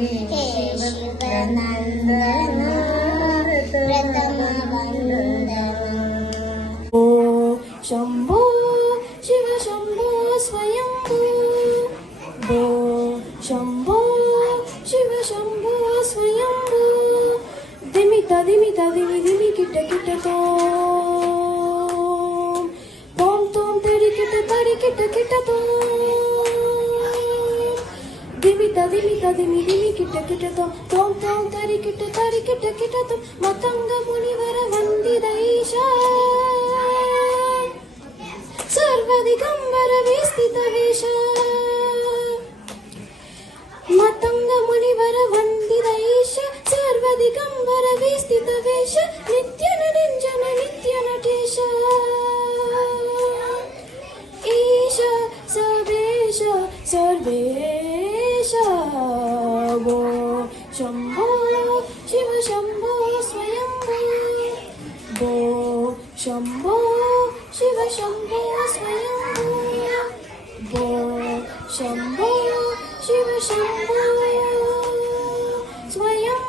हे शिवनन्दन प्रथम वन्दन। ओ शम्भो शिव शम्भो स्वयंभू, ओ शम्भो शिव शम्भो स्वयंभू। दिमिता दिमिता दिमि दिमि किट किट तोम तोम तेरी किट तारी किट किट दिमिता दिमिता दिमि दिमि किट किट तोम तोम तेरी किट तारी किट किट मतंग मुनिवर वन्दित ईशा सर्वदिगम्बर विस्थित वेश मतंग मुनिवर वन्दित ईश सर्वदिगम्बर विस्थित वेश नित्य निरञ्जन नित्य नटेश ईश सर्वेश सर्वेश वो शम्भो शिव शम्भो स्वयंभू, वो शम्भो शिव शम्भो स्वयंभू, वो शम्भो शिव शम्भो स्वयंभू।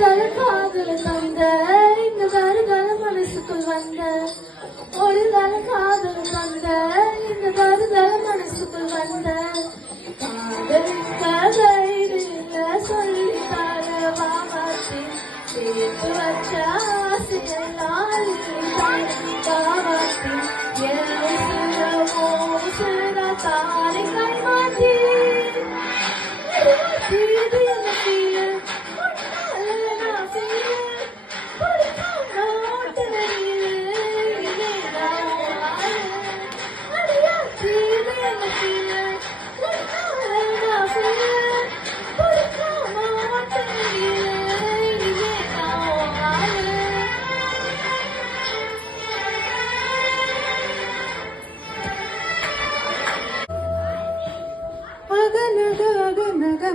தல காதல தந்த இந்த தருதல மனசுக்குள் வந்த ஒரு தல காதல தந்த இந்த தருதல மனசுக்குள் வந்த காதலிக்க சொல்லி தர வாவாத்தி சேர்த்து வச்ச ஆசையெல்லாம் காவாத்தி தாரை கை மாற்றி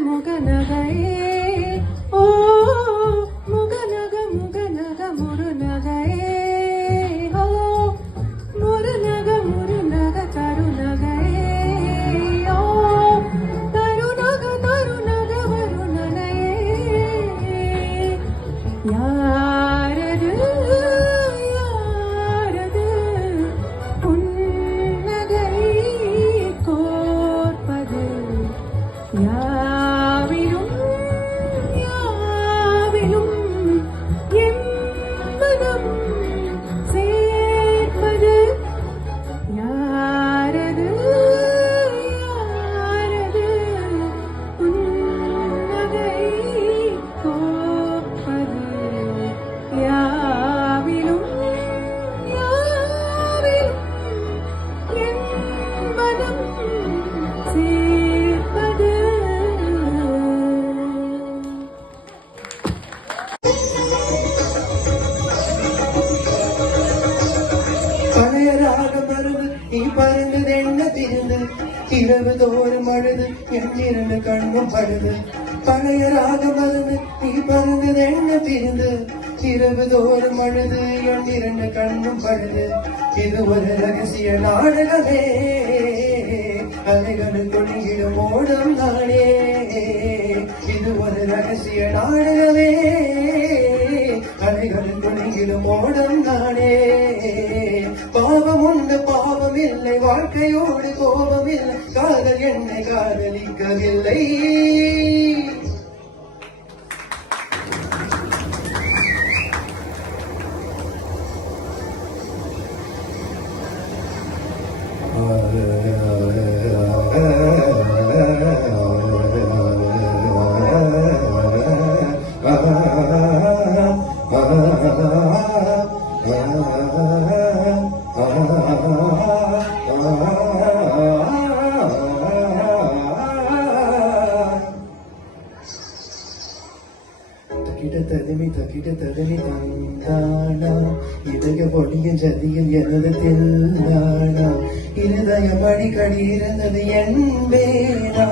முகநகையே ஓ முகநக முகநக முருநகையே ஓ முருநக முருநக கருநகையே ஓ தருநக தருநக வருணனையே யாரது யாரது புன்னகை கோர்ப்பது யாவிலும் யாவிலும் எம்மனம் சேர்ப்பது யாரது யாரது புன்னகை கோர்ப்பது யாவிலும் யாவிலும் எம்மனம் சேர்ப்பது. பழைய ராகம் வருது நீ பறந்தது என்ன திருந்து இரவு தோறும் அழுது என் இரண்டு கண்ணும் படுது பழைய ராகம் வருது நீ பறந்தது என்ன திருந்து இரவு தோறும் அழுது என் இரண்டு கண்ணும் படுது இது ஒரு ரகசிய நாடகமே அலைகளும் தொழிலும் ஓடும் நாளே இது ஒரு ரகசிய நாடகமே அலைகளும் தொழிலும் ஓடும் நாளே பாவம் உண்டு பாவம் இல்லை வாழ்க்கையோடு கோபம் இல்லை காதல் என்னை காதலிக்கவில்லை தக்கிட்ட ததமி தந்தானா இதய பொடியின் சதியில் எனது தில்லானா இருதயம் அடிக்கடி இருந்தது என் பேனா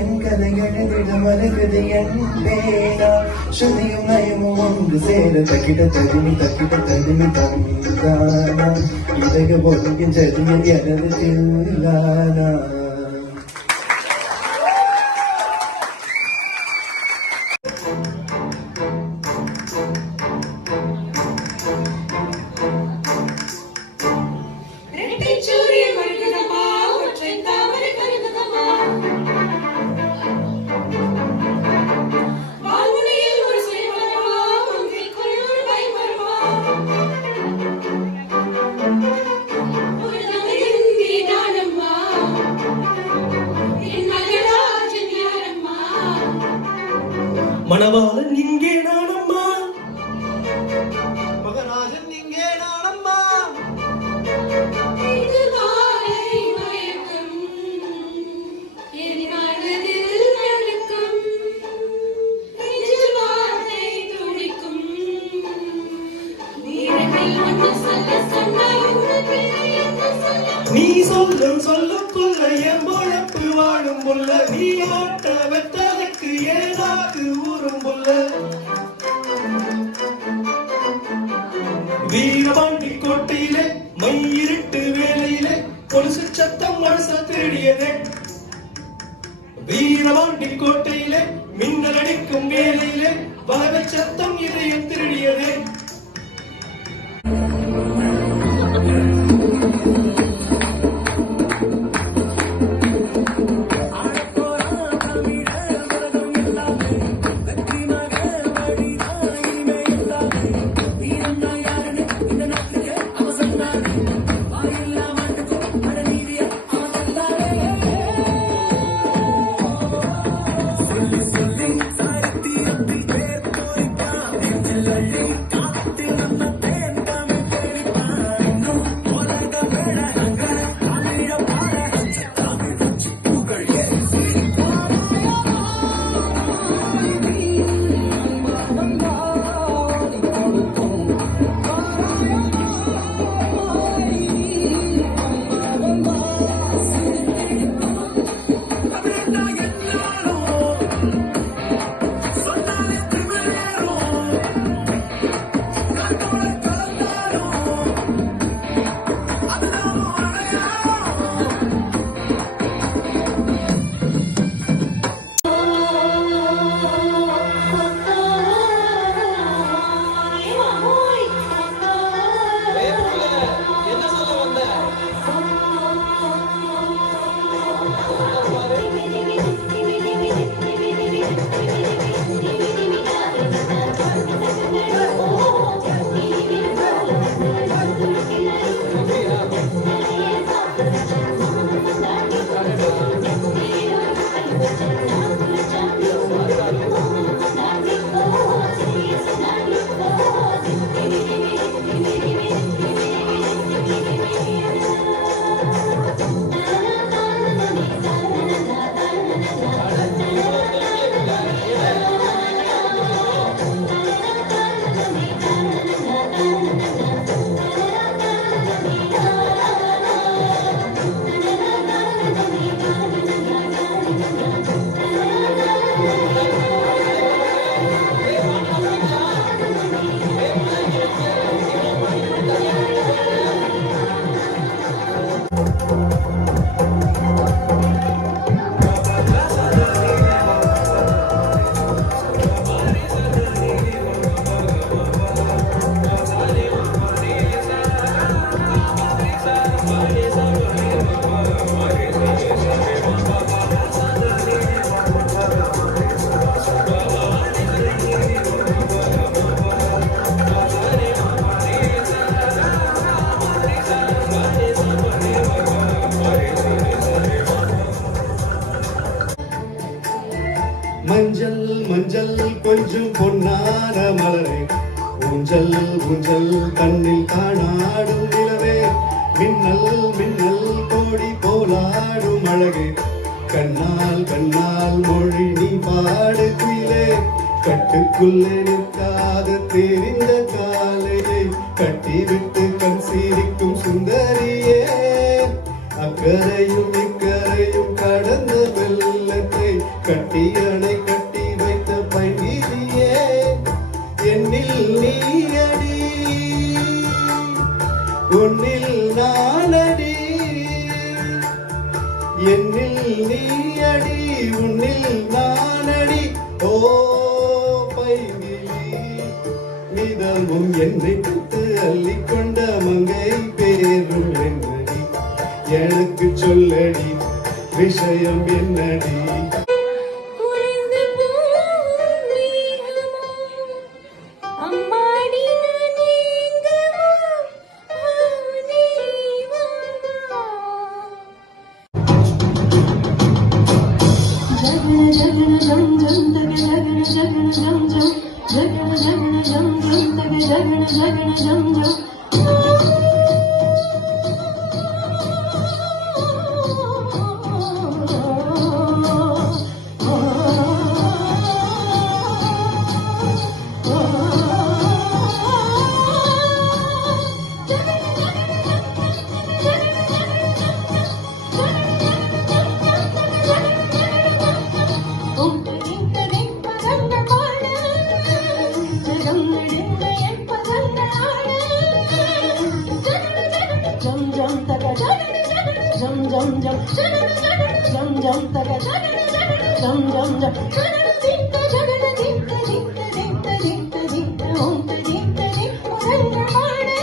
என் கதை எழுதிட மறுக்குது என் பேனா ஸ்ருதியும் நயமும் ஒன்று சேர தக்கிட்ட ததமி தந்தானா இதய பொடியின் சதியில் எனது தில்லானா. மணவாளன் இங்கே நானம்மா மகராஜன் இங்கே நானம்மா நீ சொல்லும் சொல்லுக்குள்ள என் பொழப்பு வாழும் புள்ள நீ ஓட்ட வெட்டதுக்கு ஏதாவது ஊரும் புள்ள வீரபாண்டி கோட்டையிலே மயிரிட்டு வேலையிலே கொலுசு சத்தம் மனச திருடியதே வீரபாண்டி கோட்டையிலே மின்னல் அடிக்கும் வேலையிலே வளவை சத்தம் இதயம் திருடியதே. மஞ்சள் மஞ்சள் கொஞ்சம் பொன்னான மலரே, ஊஞ்சல் ஊஞ்சல் கண்ணில் காணாடும் நிலவே, மின்னல் மின்னல் கோடி போலாடும் அழகே, கண்ணால் கண்ணால் மொழி நீ பாடு குயிலே, கட்டுக்குள்ளே நிற்காத தெரிந்த காலையை கட்டிவிட்டு கண் சீரிக்கும் சுந்தரியே, அக்கரையும் இக்கரையும் கடந்த வெள்ளத்தை கட்டி அணை கட்டி வைத்த பைங்கிலியே, என்னில் நீயடி உன்னில் நானடி, என்னில் நீயடி உன்னில் நானடி, ஓ பைங்கிலி மிதமும் என்னை பித்து அள்ளிக்கொண்ட மங்கை பேரும் என்னடி, எனக்கு சொல்லடி விஷயம் என்னடி. ஜம் ஜம் தக ஜம் ஜம் ஜம் திட்ட ஜகட திட்ட திட்ட திட்ட திட்ட திட்ட ஓம் திட்ட திட்ட உரங்கமாடு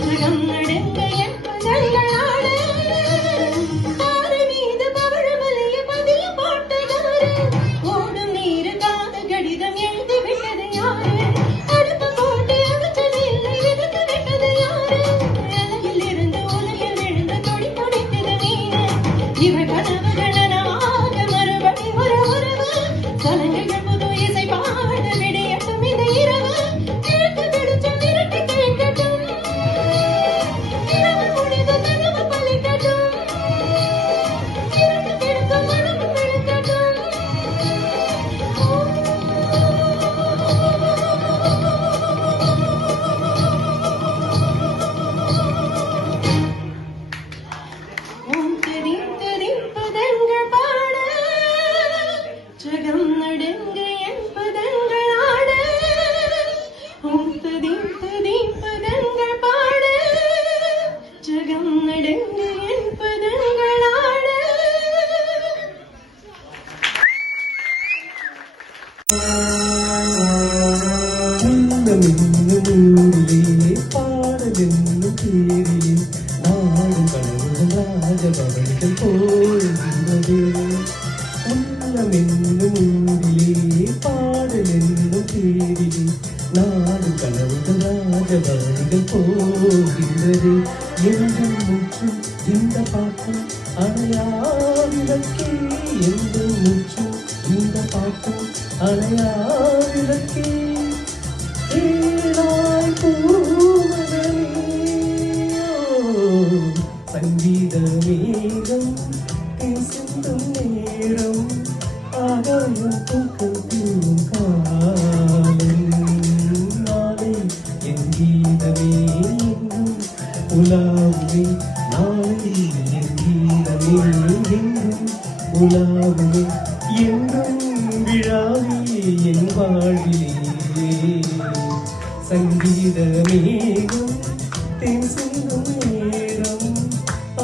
ஜகம் நடங்க என்பதல்லாடு தார மீது பவழமலைய பதிய போட்டதாரு ஓடும் நீருக்காக கடிதம் எழுதி விட்டது யாரு அடுப்பு போட்டு அகற்றல் இல்லை எதிர்த்து விட்டது யாரு அலையில் இருந்து உலையில் விழுந்த தொடி துடித்தது நீரு இவள் கனவுகள் நனவாக மறுபடி ஒரு உறவு கலங்குகள் புது இசை பாட விடையட்டும் இந்த இரவு கிழக்கு பிடிச்ச விரட்டி கேட்கட்டும் இரவு முடிந்து கனவு பழிக்கட்டும் இரண்டு கிடக்கும் மனம் விழுக்கட்டும் ஓம் திரிப்பதங்கள் பாட ஜகம் நடுங்க என்பதங்கள் ஆட ஓம் திரிப்பதங்கள் பாட ஜகம் நடுங்க என்பதங்கள் ஆட ஊரிலே பாடலென்னும் பேரிலே நாடு கடவுள் ராஜபவனிகள் போகின்றது உள்ளமென்னும் ஊரிலே பாடலென்னும் பேரிலே நாடு கடவுள் ராஜபவனிகள் போகின்றது எங்கள் முற்றும் இந்த பாட்டம் அணையாவிளக்கே எங்கள் முற்றும் இந்த பாட்டம் அணையாவிளக்கே சங்கீத மேகம் சிந்தும் நேரம் ஆகாயம் பூக்கள் தூவும் காலம் நாளை என் கீதமே எங்கும் உலாவுமே நாளை என் கீதமே எங்கும் உலாவுமே எங்கும் விழாவே என் வாழ்விலே சங்கீத மேகம் தேன் சிந்தும் நேரம்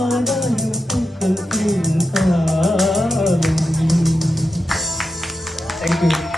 ஆகாயம் பூக்கள் காலம். Thank you.